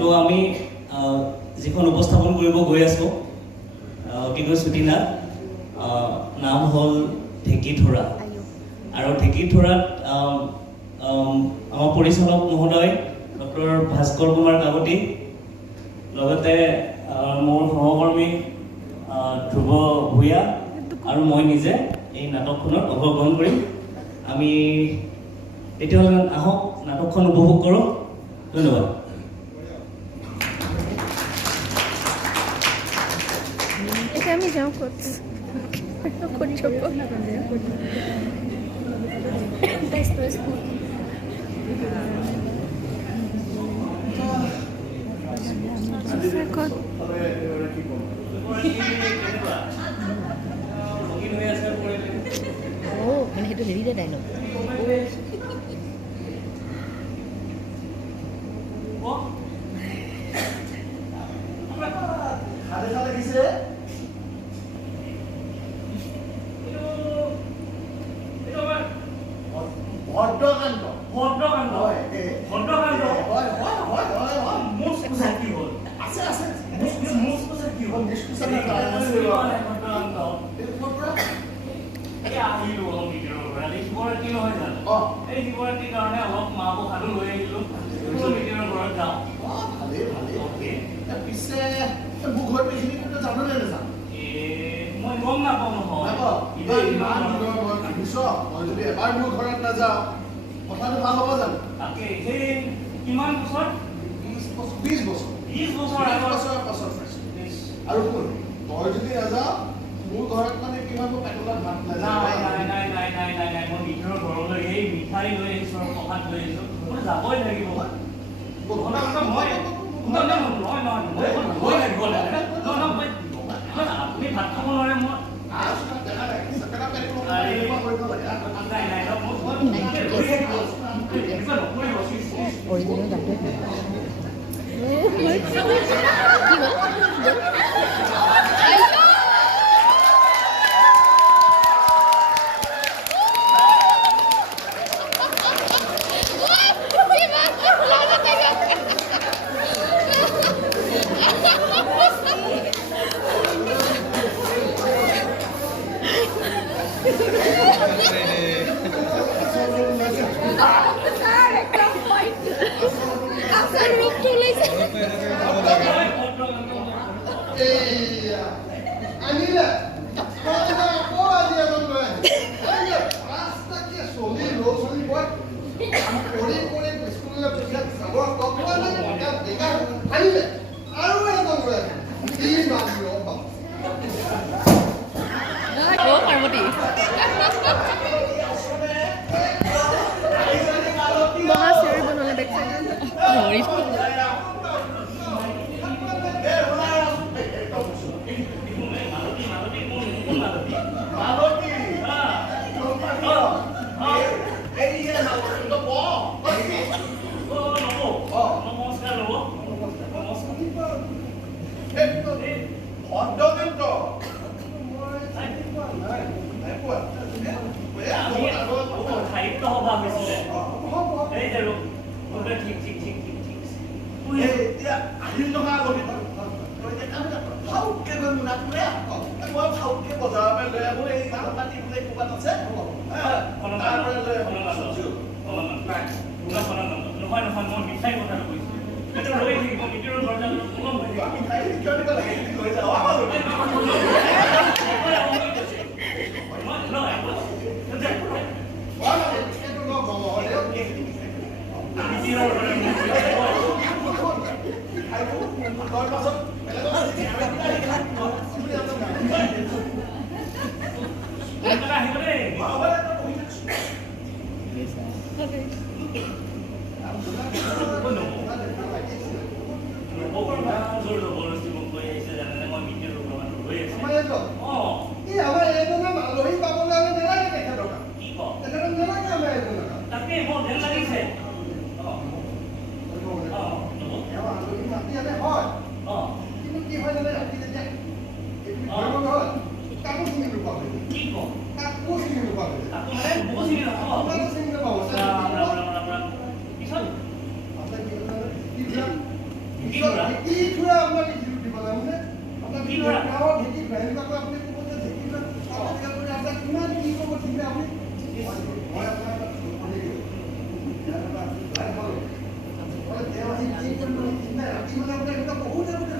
তো আমি যিখন উপস্থাপন কৰিব গৈ আছোঁ অতিকৈ ছুটি নাট, নাম হ'ল ঢেঁকীথোৰা। আৰু ঢেঁকীথোৰাত আমাৰ পৰিচালক মহোদয় ডক্টৰ ভাস্কৰ কুমাৰ কাকতি, লগতে মোৰ সহকৰ্মী ধ্ৰুৱ ভূঞা আৰু মই নিজে এই নাটকখনত অংশগ্ৰহণ কৰিম। আমি তেতিয়াহ'লে আহক নাটকখন উপভোগ কৰোঁ। ধন্যবাদ। আমি যাওঁ ক'ত মানে সেইটো হেৰিতে ডাইলগ শিৱৰাত্ৰিৰ কাৰণে অলপ মাহ প্ৰসাদো লৈ আহিলোঁ। মিটিঙৰ ঘৰত যাওঁ। মই গম নাপাওঁ নহয়। যদি এবাৰ মোৰ ঘৰত নাযাওঁ কথাটো ভাল হ'ব জানো? তাকে সেই কিমান বছৰ? 20 বছৰ। 20 বছৰ পাছত আৰু শুন, তই যদি নাযাওঁ মোৰ ঘৰত মানে কিমান পেটলাত ভাত নাই। মই মিঠৰ ঘৰলৈ এই মিঠাই লৈ আহিছোঁ আৰু প্ৰসাদ লৈ আহিছোঁ। মই যাবই লাগিব। আপুনি ভাত খাব নোৱাৰে। মই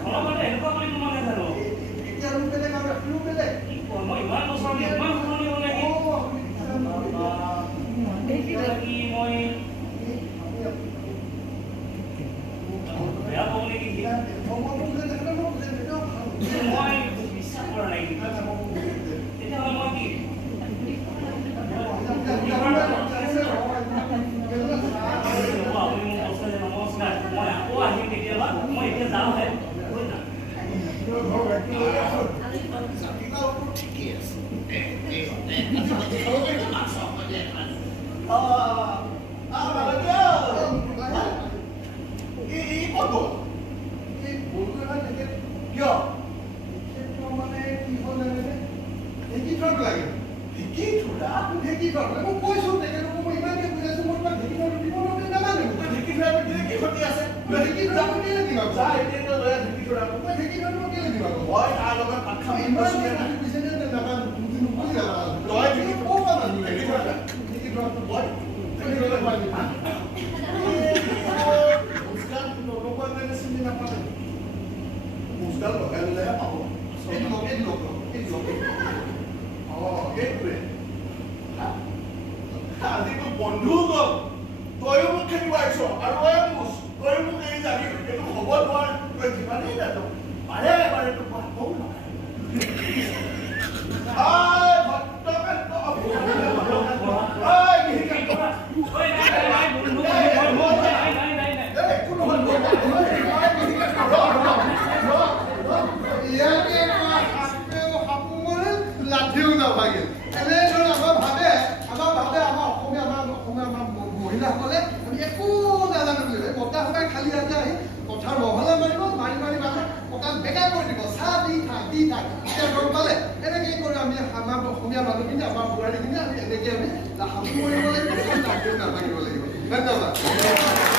অলপ মানে এনেকুৱা বুলি মানে জানো কি কম মই ইমান বছৰ ইমান সলনি হ'ল নেকি কি মই বেয়া পাব নেকি মই বিশ্বাস কৰা নাই তেতিয়াহ'লে মই কি আপুনি মোক কৈছে যে নমস্কাৰ মই আকৌ আহিম কেতিয়াবা মই এতিয়া যাওঁহে বন্ধু গল তয়ো মোক খেলিব আহিছ আৰু তয়ো মোক এই জানি এইটো হ'ব নোৱাৰ তই যিমানেই নাযাওঁ বাৰে বাৰে তোক আকৌ মহিলাসকলে আমি একো নাজানো বুলি মতা সদায় খালী আজি আহি পথাৰ মহলা মাৰিব মাৰি মাৰি মানুহ পতাত বেকাৰ কৰি দিব চাহ দি থাক এতিয়া গম পালে এনেকৈ কৰি আমি আমাৰ অসমীয়া মানুহখিনি আমাৰ বোৱাৰীখিনি আমি এনেকৈ আমি সামৰিব লাগিব নালাগিব লাগিব ধন্যবাদ